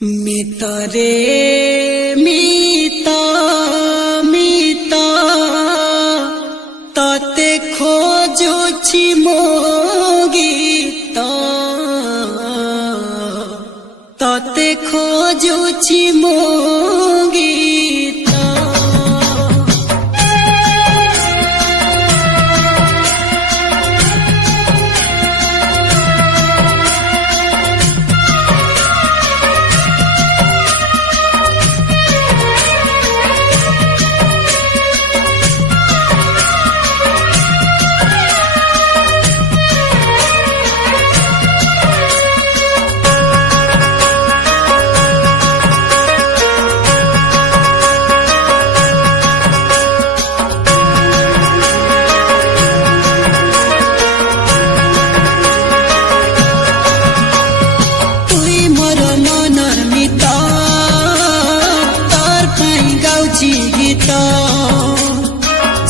मितरे मिता मिता तते खोजुछि मो गीत तते खोजुछि मो गीत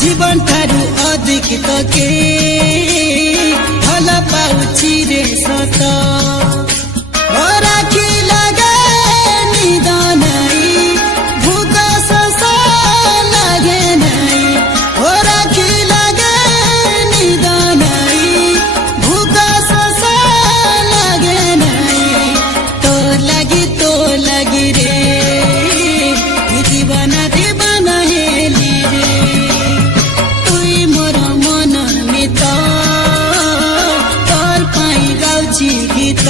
जीवन ठारू अधिक तके भल पाउछि रे सत राखी लगे निदान भूख शोष लगे नहीं राखी लगे निदान भूख शोष लगे नहीं तो लगी रे दीवाना दीवाना हेली रे तुई मोर मनर मित तोर पाई गाउछि गीत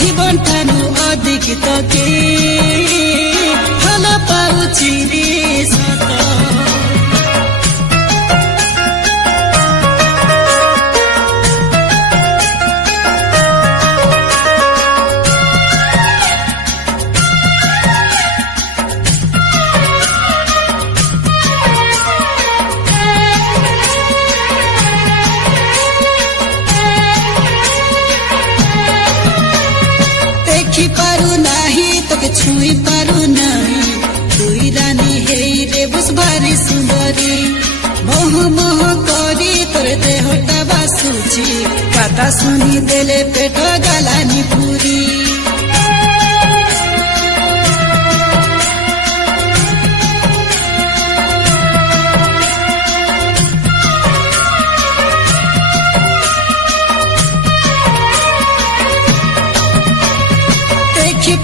जीवन ठानु अधिक तके भल पाउछि रे सत पारू नाही तोके छुई पारू नाही तुई रानी हेई रे बस भारी सुंदरी मोह मोह करी तोर देहटा बासुची कथा सुनी देले पेट गलानी पूरी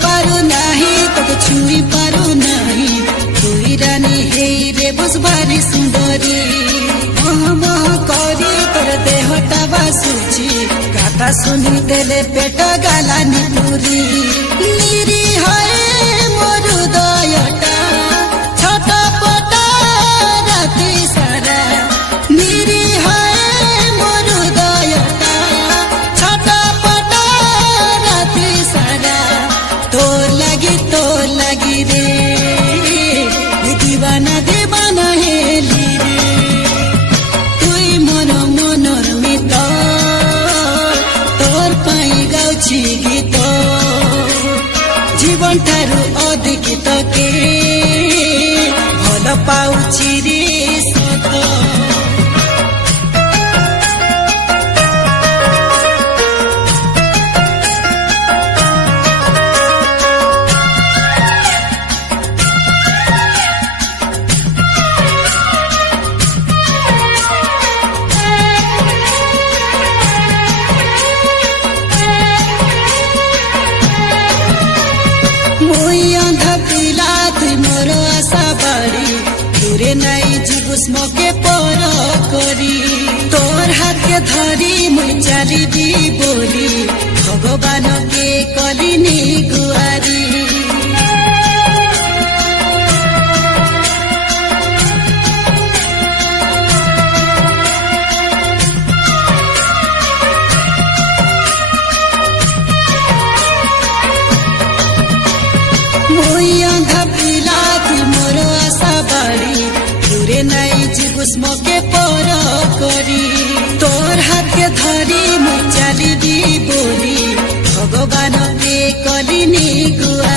पारू नाही तोके छुई पारू नाही तुई रानी हेई रे बस भारी सुंदरी मोह मोह करी तोर देहटा बासुची कथा सुनी देले पेट गलानी पूरी निरी हरे मोर हृदयटा छटपट राति सारा निरी हरे मोर हृदयटा छटपट राति सारा तोर लगी रे दीवाना दीवाना हेली रे तुई मोर मनर मित तोर पाई गाउछि गीत जीवन ठारू अधिक तके भल पाउछि रे सत मोर आशा बाड़ी दूरे नहीं जीवुस मके पर करी तोर हाथ के धरी मुई चली दी बोली भगवान के कलिनी गुआरी मोर आशा बाड़ी दूरे नहीं जीवुस मके पर करी तोर हाथ के धरी मुई चली दी बोली भगवान के कलिनी गुआ